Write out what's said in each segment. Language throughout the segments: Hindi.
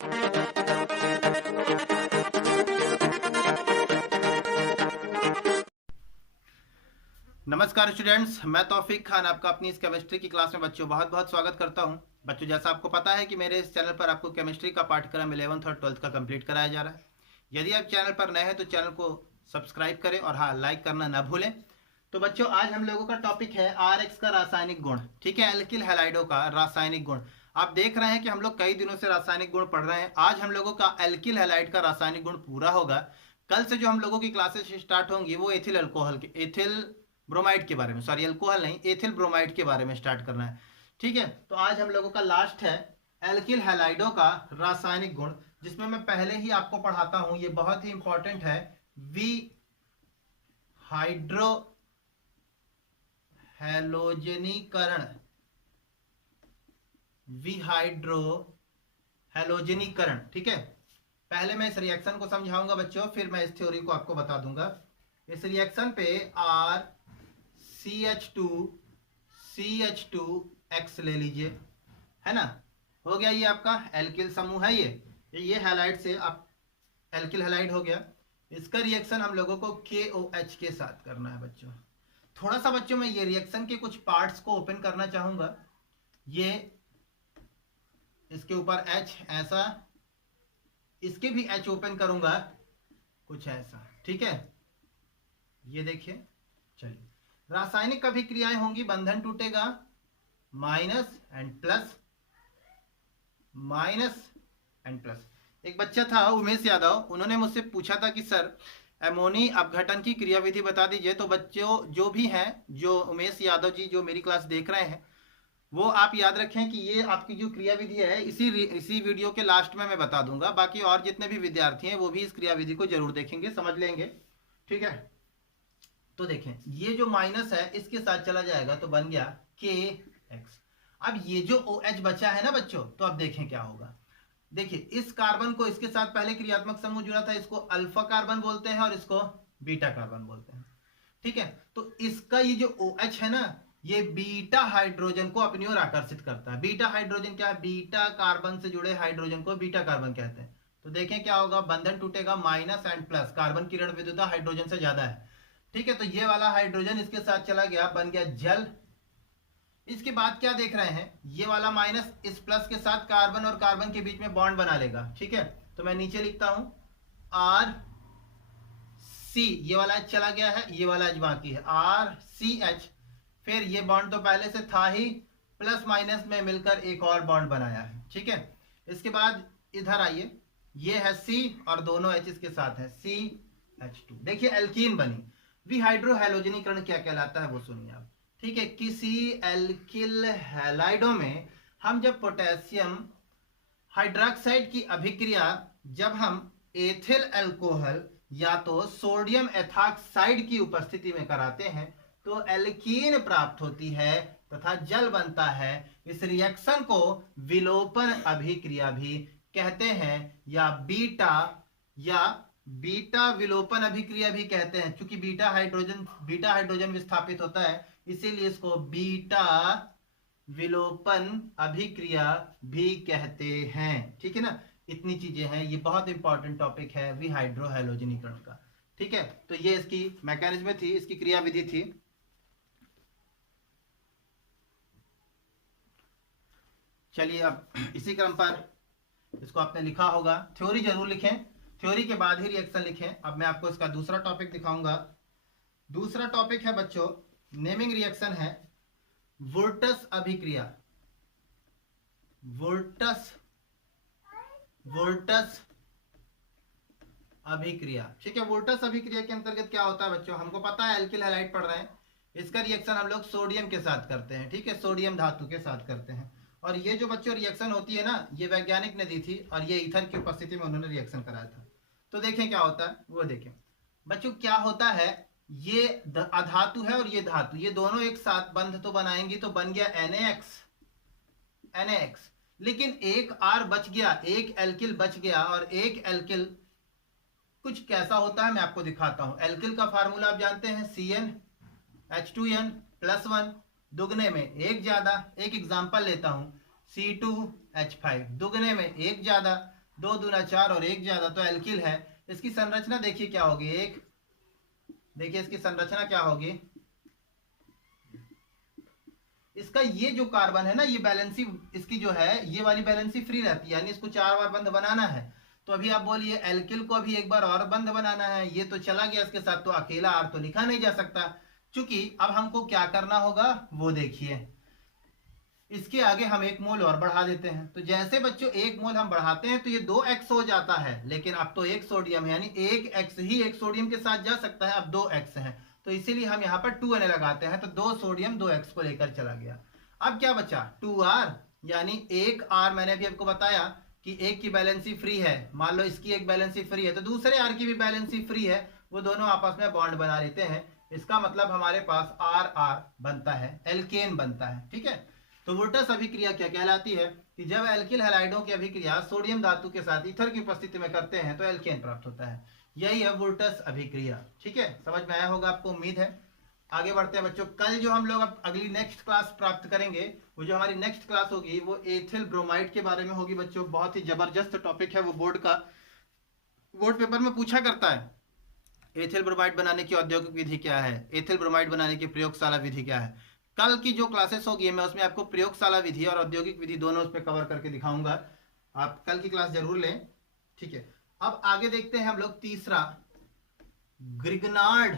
नमस्कार स्टूडेंट्स, मैं तौफीक खान आपका अपनी इस केमिस्ट्री की क्लास में बच्चों बहुत बहुत स्वागत करता हूं। बच्चों, जैसा आपको पता है कि मेरे इस चैनल पर आपको केमिस्ट्री का पाठ्यक्रम 11th और 12th का कंप्लीट कराया जा रहा है। यदि आप चैनल पर नए हैं तो चैनल को सब्सक्राइब करें और हाँ, लाइक करना ना भूलें। तो बच्चों, आज हम लोगों का टॉपिक है RX का रासायनिक गुण। ठीक है, एल्किल हैलाइडों का रासायनिक गुण। आप देख रहे हैं कि हम लोग कई दिनों से रासायनिक गुण पढ़ रहे हैं। आज हम लोगों का एल्किल हैलाइड का रासायनिक गुण पूरा होगा। कल से जो हम लोगों की क्लासेस स्टार्ट होंगी वो एथिल अल्कोहल के, एथिल ब्रोमाइड के बारे में, सॉरी अल्कोहल नहीं, एथिल ब्रोमाइड के बारे में स्टार्ट करना है। ठीक है, तो आज हम लोगों का लास्ट है एल्किल हैलाइडों का रासायनिक गुण, जिसमें मैं पहले ही आपको पढ़ाता हूं। ये बहुत ही इंपॉर्टेंट है। वी हाइड्रो हैलोजनीकरण, विहाइड्रो हैलोजनीकरण। ठीक है, पहले मैं इस रिएक्शन को समझाऊंगा बच्चों, फिर मैं इस थ्योरी को आपको बता दूंगा। इस रिएक्शन पे CH2CH2X ले लीजिए, है ना। हो गया, ये आपका एल्किल समूह है। ये हैलाइड से आप एल्किल हैलाइड हो गया। इसका रिएक्शन हम लोगों को KOH के साथ करना है बच्चों। थोड़ा सा बच्चों मैं ये रिएक्शन के कुछ पार्ट्स को ओपन करना चाहूंगा। ये इसके ऊपर H ऐसा, इसके भी H ओपन करूंगा कुछ ऐसा। ठीक है, ये देखिए। चलिए, रासायनिक अभिक्रियाएं होंगी, बंधन टूटेगा, minus and plus, minus and plus. एक बच्चा था उमेश यादव, उन्होंने मुझसे पूछा था कि सर एमोनी अपघटन की क्रियाविधि बता दीजिए। तो बच्चों जो भी हैं, जो उमेश यादव जी जो मेरी क्लास देख रहे हैं, वो आप याद रखें कि ये आपकी जो क्रियाविधि है इसी वीडियो के लास्ट में मैं बता दूंगा। बाकी और जितने भी विद्यार्थी हैं वो भी इस क्रियाविधि को जरूर देखेंगे, समझ लेंगे। ठीक है, तो देखें, ये जो माइनस है इसके साथ चला जाएगा तो बन गया KX। अब ये जो OH बचा है ना बच्चों, तो अब देखें क्या होगा। देखिए, इस कार्बन को इसके साथ पहले क्रियात्मक समूह जुड़ा था, इसको अल्फा कार्बन बोलते हैं और इसको बीटा कार्बन बोलते हैं। ठीक है, तो इसका ये जो OH है ना, ये बीटा हाइड्रोजन को अपनी ओर आकर्षित करता है। बीटा हाइड्रोजन क्या है? बीटा कार्बन से जुड़े हाइड्रोजन को बीटा कार्बन कहते हैं। तो देखें क्या होगा, बंधन टूटेगा, माइनस एंड प्लस, कार्बन की ऋण विद्युता हाइड्रोजन से ज्यादा है। ठीक है, तो ये वाला हाइड्रोजन इसके साथ चला गया, बन गया जल। इसके बाद क्या देख रहे हैं, ये वाला माइनस इस प्लस के साथ कार्बन और कार्बन के बीच में बॉन्ड बना लेगा। ठीक है, तो मैं नीचे लिखता हूं RC, ये वाला H चला गया है, ये वाला H बाकी है, RCH। फिर ये बॉन्ड तो पहले से था ही, प्लस माइनस में मिलकर एक और बॉन्ड बनाया है। ठीक है, इसके बाद इधर आइए, ये है C और दोनों H इसके साथ है, CH2। देखिए एल्कीन बनी। विहाइड्रो हैलोजनीकरण क्या कहलाता है वो सुनिए आप। ठीक है, किसी एल्किल हैलाइडों में हम जब पोटेशियम हाइड्रोक्साइड की अभिक्रिया जब हम एथिल अल्कोहल या तो सोडियम एथॉक्साइड की उपस्थिति में कराते हैं तो एल्कीन प्राप्त होती है तथा जल बनता है। इस रिएक्शन को विलोपन अभिक्रिया भी कहते हैं या बीटा विलोपन अभिक्रिया भी कहते हैं। क्योंकि बीटा हाइड्रोजन विस्थापित होता है, इसीलिए इसको बीटा विलोपन अभिक्रिया भी कहते हैं। ठीक है ना, इतनी चीजें हैं। ये बहुत इंपॉर्टेंट टॉपिक है विहाइड्रो हैलोजनीकरण का। ठीक है, तो ये इसकी मैकेनिज्म थी, इसकी क्रियाविधि थी। चलिए, अब इसी क्रम पर इसको आपने लिखा होगा, थ्योरी जरूर लिखें, थ्योरी के बाद ही रिएक्शन लिखें। अब मैं आपको इसका दूसरा टॉपिक दिखाऊंगा। दूसरा टॉपिक है बच्चों, नेमिंग रिएक्शन है वोल्टस अभिक्रिया। वोल्टस अभिक्रिया। ठीक है, वोल्टस अभिक्रिया के अंतर्गत क्या होता है बच्चों, हमको पता है एल्किल हैलाइड पढ़ रहे हैं। इसका रिएक्शन हम लोग सोडियम के साथ करते हैं। ठीक है, सोडियम धातु के साथ करते हैं। और ये जो बच्चों रिएक्शन होती है ना, ये वैज्ञानिक ने दी थी और ये ईथर की उपस्थिति में उन्होंने रिएक्शन कराया था। तो देखें क्या होता है वो देखें बच्चों। क्या होता है, ये अधातु है और ये धातु, ये दोनों एक साथ बंध तो बनाएंगी, तो बन गया NaX। लेकिन एक R बच गया, एक एल्किल बच गया। और एक एल्किल कुछ कैसा होता है मैं आपको दिखाता हूं। एल्किल का फार्मूला आप जानते हैं, CnH2n+1, दुगने में एक ज्यादा। एक एग्जांपल लेता हूं, C2H5, दुगने में एक ज्यादा। 2 दूना 4 और 1 ज्यादा, तो एल्किल है। इसकी संरचना देखिए क्या होगी, एक देखिए इसकी संरचना क्या होगी। इसका ये जो कार्बन है ना, ये बैलेंसी इसकी जो है ये वाली बैलेंसी फ्री रहती है, यानी इसको 4 बार बंध बनाना है। तो अभी आप बोलिए एल्किल को अभी एक बार और बंध बनाना है, ये तो चला गया इसके साथ, तो अकेला आर तो लिखा नहीं जा सकता। चूंकि अब हमको क्या करना होगा वो देखिए, इसके आगे हम 1 मोल और बढ़ा देते हैं। तो जैसे बच्चों 1 मोल हम बढ़ाते हैं तो ये 2x हो जाता है, लेकिन अब तो एक सोडियम है, यानी 1x ही एक सोडियम के साथ जा सकता है, अब 2x है, तो इसीलिए हम यहाँ पर 2Na लगाते हैं। तो 2 सोडियम 2x को लेकर चला गया। अब क्या बचा 2R, यानी 1R मैंने अभी आपको बताया कि एक की बैलेंसी फ्री है, मान लो इसकी एक बैलेंसी फ्री है तो दूसरे R की भी बैलेंसी फ्री है, वो दोनों आपस में बॉन्ड बना लेते हैं। इसका मतलब हमारे पास RR बनता है, एल्केन बनता है। ठीक है, तो वुल्टस अभिक्रिया क्या कहलाती है कि जब एल्किल हैलाइडों की अभिक्रिया सोडियम धातु के साथ ईथर की उपस्थिति में करते हैं तो एल्केन प्राप्त होता है। यही है वुल्टस अभिक्रिया। ठीक है, समझ में आया होगा आपको, उम्मीद है। आगे बढ़ते हैं बच्चों। कल जो हम लोग अब अगली नेक्स्ट क्लास प्राप्त करेंगे, वो जो हमारी नेक्स्ट क्लास होगी वो एथिल ब्रोमाइड के बारे में होगी बच्चों। बहुत ही जबरदस्त टॉपिक है वो, बोर्ड पेपर में पूछा करता है। एथिल ब्रोमाइड बनाने की औद्योगिक विधि क्या है, एथिल ब्रोमाइड बनाने की प्रयोगशाला विधि क्या है। कल की जो क्लासेस होगी मैं उसमें आपको प्रयोगशाला विधि और औद्योगिक विधि दोनों उसमें कवर करके दिखाऊंगा, आप कल की क्लास जरूर लें। ठीक है, अब आगे देखते हैं हम लोग तीसरा, ग्रिग्नार्ड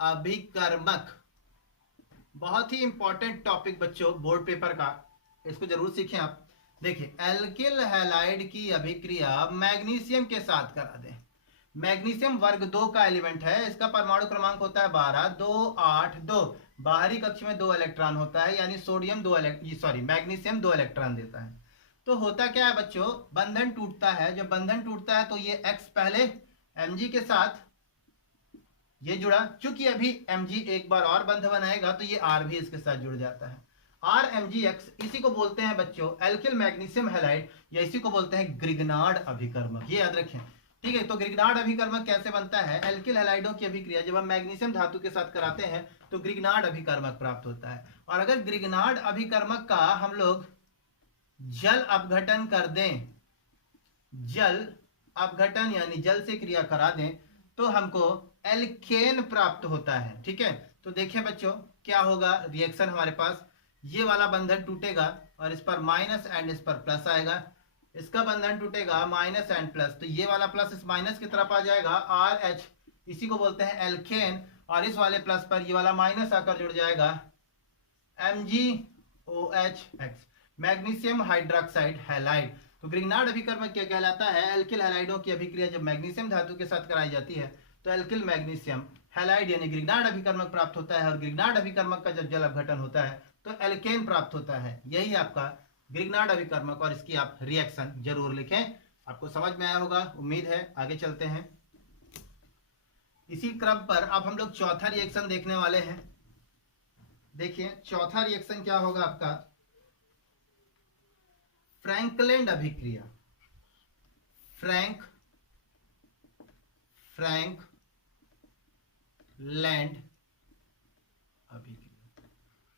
अभिकर्मक। बहुत ही इंपॉर्टेंट टॉपिक बच्चों बोर्ड पेपर का, इसको जरूर सीखें आप। देखिए एल्किल हैलाइड की अभिक्रिया मैग्नीशियम के साथ करा दें। मैग्नीशियम वर्ग 2 का एलिमेंट है, इसका परमाणु क्रमांक होता है 12, 2, 8, 2। बाहरी कक्ष में 2 इलेक्ट्रॉन होता है, यानी मैग्नीशियम 2 इलेक्ट्रॉन देता है। तो होता क्या है बच्चों, बंधन टूटता है। जब बंधन टूटता है तो ये X पहले Mg के साथ ये जुड़ा, चूंकि अभी Mg एक बार और बंध बनाएगा तो ये R भी इसके साथ जुड़ जाता है, RMgX। इसी को बोलते हैं बच्चों एल्किल मैग्नीशियम हैलाइड, या इसी को बोलते हैं ग्रिग्नार्ड अभिकर्मक, ये याद रखें। ठीक है, तो ग्रिग्नार्ड अभिकर्मक कैसे बनता है, एल्किल हैलाइडों की अभिक्रिया जब हम मैग्नीशियम धातु के साथ कराते हैं तो ग्रिग्नार्ड अभिकर्मक प्राप्त होता है। और अगर ग्रिग्नार्ड अभिकर्मक का हम लोग जल अपघटन कर दें, जल अपघटन यानी जल से क्रिया करा दें, तो हमको एल्केन प्राप्त होता है। ठीक है, तो देखिए बच्चों क्या होगा रिएक्शन हमारे पास, ये वाला बंधन टूटेगा और इस पर माइनस एंड इस पर प्लस आएगा, इसका बंधन टूटेगा माइनस एंड प्लस, तो ये वाला प्लस इस माइनस की तरफ आ जाएगा, RH, इसी को बोलते हैं एल्केन। और इस वाले प्लस पर ये वाला माइनस आकर जुड़ जाएगा MgOH, मैग्नीशियम हाइड्रोक्साइड हैलाइड। तो ग्रिग्नार्ड अभिकर्मक क्या कहलाता है, एल्किल हैलाइडों की अभिक्रिया जब मैग्नीशियम धातु के साथ कराई जाती है तो एल्किल मैग्नीशियम हैलाइड यानी ग्रिग्नार्ड अभिकर्मक प्राप्त होता है। और ग्रिग्नार्ड अभिकर्मक का जब जल अपघटन होता है तो एल्केन प्राप्त होता है। यही आपका ग्रिग्नार्ड अभिकर्मक, और इसकी आप रिएक्शन जरूर लिखें। आपको समझ में आया होगा, उम्मीद है। आगे चलते हैं इसी क्रम पर। अब हम लोग चौथा रिएक्शन देखने वाले हैं। देखिए चौथा रिएक्शन क्या होगा आपका, फ्रैंकलैंड अभिक्रिया। फ्रैंकलैंड अभिक्रिया,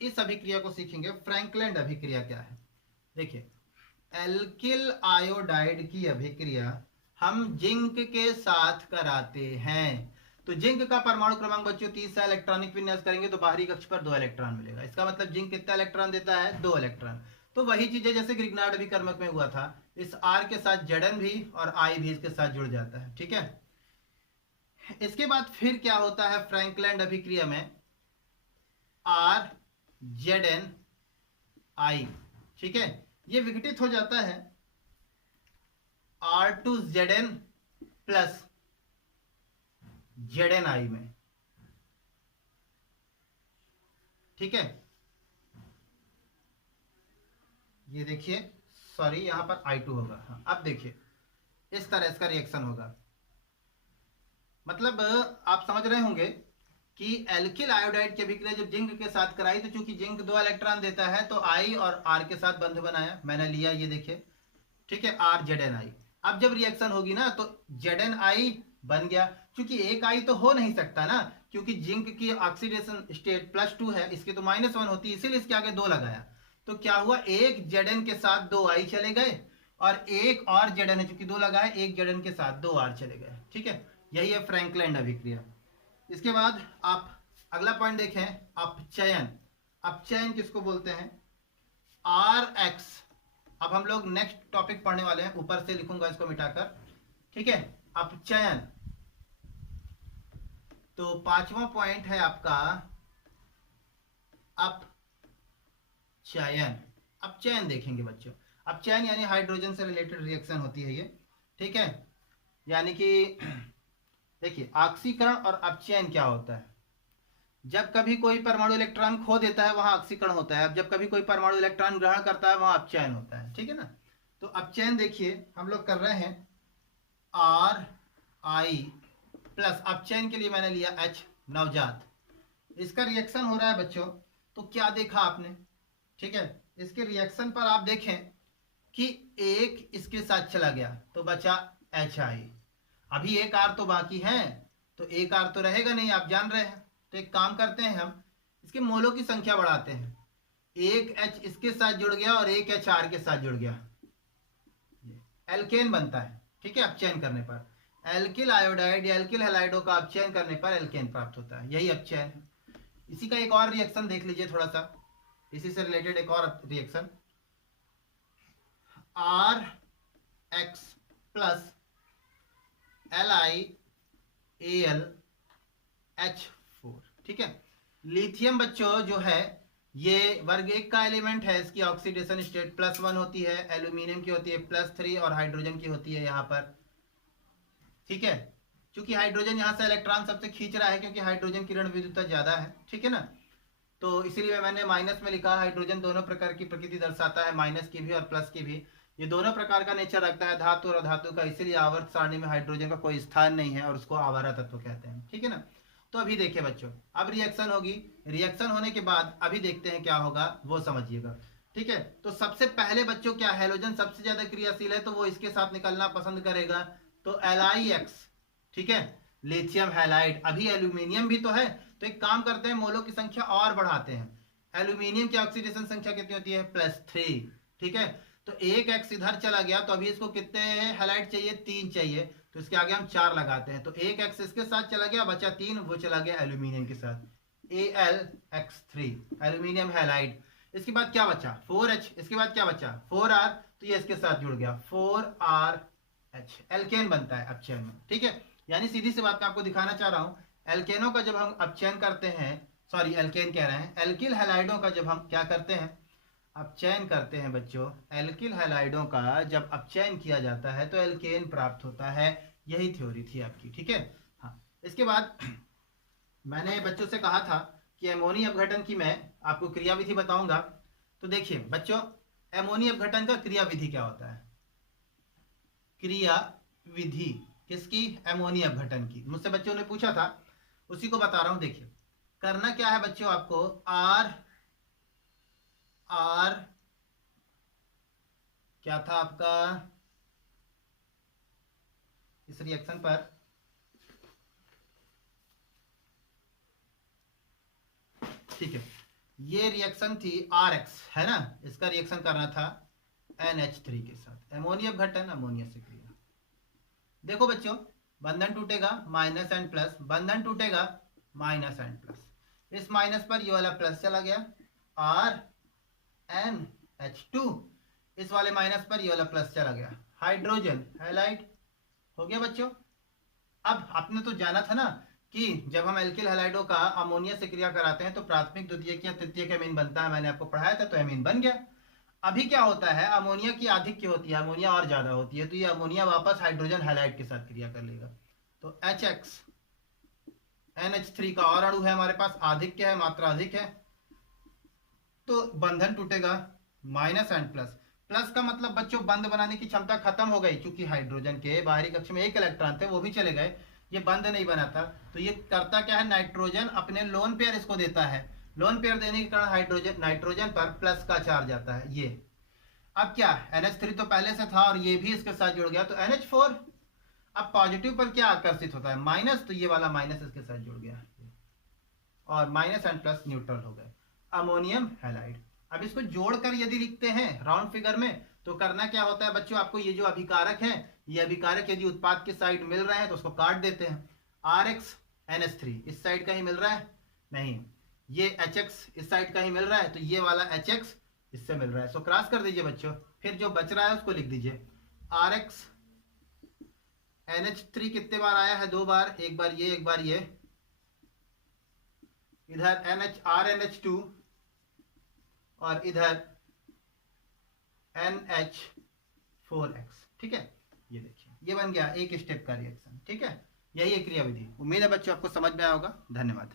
इस अभिक्रिया को सीखेंगे। फ्रैंकलैंड अभिक्रिया क्या है, देखिए एल्किल आयोडाइड की अभिक्रिया हम जिंक के साथ कराते हैं। तो जिंक का परमाणु क्रमांक बच्चों 30 से इलेक्ट्रॉनिक विन्यास करेंगे तो बाहरी कक्ष पर 2 इलेक्ट्रॉन मिलेगा। इसका मतलब जिंक कितना इलेक्ट्रॉन देता है, 2 इलेक्ट्रॉन। तो वही चीजें जैसे ग्रिग्नार्ड अभिकर्मक में हुआ था, इस R के साथ Zn भी और I भी इसके साथ जुड़ जाता है। ठीक है, इसके बाद फिर क्या होता है फ्रैंकलैंड अभिक्रिया में, RZnI। ठीक है, ये विघटित हो जाता है R2Zn प्लस Zni में। ठीक है, ये देखिए, सॉरी यहां पर I2 होगा। हाँ, अब देखिए इस तरह इसका रिएक्शन होगा। मतलब आप समझ रहे होंगे कि एल्किल आयोडाइड की अभिक्रिया जब जिंक के साथ कराई तो चूंकि जिंक 2 इलेक्ट्रॉन देता है तो I और R के साथ बंध बनाया, मैंने लिया, ये देखिए। ठीक है, RZnI। अब जब रिएक्शन होगी ना तो Zni बन गया, क्योंकि एक I तो हो नहीं सकता ना, क्योंकि जिंक की ऑक्सीडेशन स्टेट +2 है, इसके तो -1 होती है, इसीलिए इसके आगे 2 लगाया। तो क्या हुआ, एक Zn के साथ 2 I चले गए और एक और Zn है, चूंकि 2 लगा है, एक Zn के साथ 2 R चले गए। ठीक है, यही है फ्रैंकलैंड अभिक्रिया। इसके बाद आप अगला पॉइंट देखें, अपचयन। अपचयन किसको बोलते हैं? Rx। अब हम लोग नेक्स्ट टॉपिक पढ़ने वाले हैं, ऊपर से लिखूंगा इसको मिटाकर। ठीक है, अपचयन। तो 5वां पॉइंट है आपका अपचयन। अपचयन देखेंगे बच्चों। अपचयन यानी हाइड्रोजन से रिलेटेड रिएक्शन होती है ये। ठीक है, यानी कि देखिए, ऑक्सीकरण और अपचयन क्या होता है। जब कभी कोई परमाणु इलेक्ट्रॉन खो देता है वहां ऑक्सीकरण होता है, अब जब कभी कोई परमाणु इलेक्ट्रॉन ग्रहण करता है वहां अपचयन होता है। ठीक है ना। तो अपचयन देखिए हम लोग कर रहे हैं RI प्लस, अपचयन के लिए मैंने लिया H नवजात। इसका रिएक्शन हो रहा है बच्चों, तो क्या देखा आपने? ठीक है, इसके रिएक्शन पर आप देखें कि एक इसके साथ चला गया तो बचा HI। अभी एक R तो बाकी है, तो एक R तो रहेगा नहीं, आप जान रहे हैं। तो एक काम करते हैं, हम इसके मोलों की संख्या बढ़ाते हैं। एक H इसके साथ जुड़ गया और एक H R के साथ जुड़ गया, एल्केन बनता है। ठीक है, अपचयन करने पर एल्किल आयोडाइड या एल्किल हैलाइडों का अपचयन करने पर एल्केन प्राप्त होता है, यही अपचयन है। इसी का एक और रिएक्शन देख लीजिए, थोड़ा सा इसी से रिलेटेड एक और रिएक्शन, RX प्लस LiAlH4। ठीक है, लिथियम बच्चों जो है ये वर्ग 1 का एलिमेंट है, इसकी ऑक्सीडेशन स्टेट +1 होती है, एल्यूमिनियम की होती है +3 और हाइड्रोजन की होती है यहाँ पर। ठीक है, क्योंकि हाइड्रोजन यहाँ से इलेक्ट्रॉन सबसे खींच रहा है, क्योंकि हाइड्रोजन की ऋण विद्युतता ज्यादा है। ठीक है ना, तो इसीलिए मैंने माइनस में लिखा। हाइड्रोजन दोनों प्रकार की प्रकृति दर्शाता है, माइनस की भी और प्लस की भी। ये दोनों प्रकार का नेचर रखता है, धातु और अधातु का, इसीलिए आवर्त सारणी में हाइड्रोजन का कोई स्थान नहीं है और उसको आवारा तत्व कहते हैं। ठीक है ना। तो अभी देखिए बच्चों, अब रिएक्शन होगी, रिएक्शन होने के बाद अभी देखते हैं क्या होगा, वो समझिएगा। ठीक है, तो सबसे पहले बच्चों क्या, हैलोजन सबसे ज्यादा क्रियाशील है तो वो इसके साथ निकलना पसंद करेगा, तो LiX। ठीक है, लिथियम हैलाइड। अभी एल्यूमिनियम भी तो है, तो एक काम करते हैं, मोलों की संख्या और बढ़ाते हैं। एल्यूमिनियम की ऑक्सीडेशन संख्या कितनी होती है? +3। ठीक है, तो एक X इधर चला गया, तो अभी इसको कितने हैलाइड चाहिए? 3 चाहिए, तो इसके आगे हम 4 लगाते हैं। तो एक X इसके साथ चला गया, बचा 3, वो चला गया एल्यूमिनियम के साथ, AlX3 एल्यूमिनियम हैलाइड। इसके बाद क्या बचा? 4H। इसके बाद क्या बचा? 4R, तो ये इसके साथ जुड़ गया, 4RH, एल्केन बनता है अपचयन में। ठीक है, यानी सीधी सी बात मैं आपको दिखाना चाह रहा हूं, एल्केनों का जब हम अपचयन करते हैं, सॉरी एल्केन कह रहे हैं, एल्किल हैलाइडों का जब हम क्या करते हैं, अपचयन करते हैं बच्चों, एल्किल हैलाइडों का जब अपचयन किया जाता है तो एल्केन प्राप्त होता है। यही थ्योरी थी आपकी। ठीक है, हाँ। इसके बाद मैंने बच्चों से कहा था कि एमोनी अपघटन की मैं आपको क्रियाविधि बताऊंगा। तो देखिए बच्चों, एमोनी अपघटन का क्रियाविधि क्या होता है? क्रियाविधि किसकी? एमोनी अपघटन की। मुझसे बच्चों ने पूछा था, उसी को बता रहा हूं। देखिए करना क्या है बच्चों, आपको R क्या था आपका इस रिएक्शन पर, ठीक है, ये रिएक्शन थी RX है ना, इसका रिएक्शन करना था NH3 के साथ, एमोनिया अपघटन, अमोनिया से क्रिया। देखो बच्चों, बंधन टूटेगा -N प्लस, बंधन टूटेगा -N प्लस, इस माइनस पर ये वाला प्लस चला गया, RNH2, इस वाले माइनस पर ये वाला प्लस चला गया, हाइड्रोजन हैलाइड हो गया बच्चों। अब आपने तो जाना था ना कि जब हम एल्किल हैलाइडों का अमोनिया से क्रिया कराते हैं तो प्राथमिक, द्वितीयक या तृतीयक एमीन बनता है, मैंने आपको पढ़ाया था, तो एमीन बन गया। अभी क्या होता है, अमोनिया की आधिक्य होती है, अमोनिया और ज्यादा होती है, तो ये अमोनिया वापस हाइड्रोजन हैलाइड के साथ क्रिया कर लेगा। तो HX NH3 का और अणु है हमारे पास, आधिक्य है, मात्रा अधिक है, तो बंधन टूटेगा -N प्लस। प्लस का मतलब बच्चों बंध बनाने की क्षमता खत्म हो गई, क्योंकि हाइड्रोजन के बाहरी कक्ष में एक इलेक्ट्रॉन थे, वो भी चले गए, ये बंध नहीं बना था। तो ये करता क्या है, नाइट्रोजन अपने लोन पेयर इसको देता है, लोन पेयर देने के कारण हाइड्रोजन, नाइट्रोजन पर प्लस का चार्ज आता है ये। अब क्या, NH3 तो पहले से था और ये भी इसके साथ जुड़ गया, तो NH4। अब पॉजिटिव पर क्या आकर्षित होता है? माइनस, तो ये वाला माइनस इसके साथ जुड़ गया और -N प्लस न्यूट्रल हो गए, अमोनियम हैलाइड। अब इसको जोड़कर यदि लिखते हैं राउंड फिगर में तो करना क्या होता है बच्चों, आपको ये जो अभिकारक है, ये अभिकारक यदि उत्पाद के साइड मिल रहे हैं तो उसको काट देते हैं। RX NH3 इस साइड का ही मिल रहा है, नहीं ये HX इस साइड का ही मिल रहा है, तो ये वाला HX इससे मिल रहा है, सो क्रॉस कर दीजिए बच्चों। फिर जो बच रहा है उसको लिख दीजिए। RX NH3 कितने बार आया है, 2 बार, एक बार ये एक बार ये, इधर RNH2 और इधर NH4X। ठीक है, ये देखिए ये बन गया एक स्टेप का रिएक्शन। ठीक है, यही है क्रियाविधि। उम्मीद है बच्चों आपको समझ में आया होगा। धन्यवाद।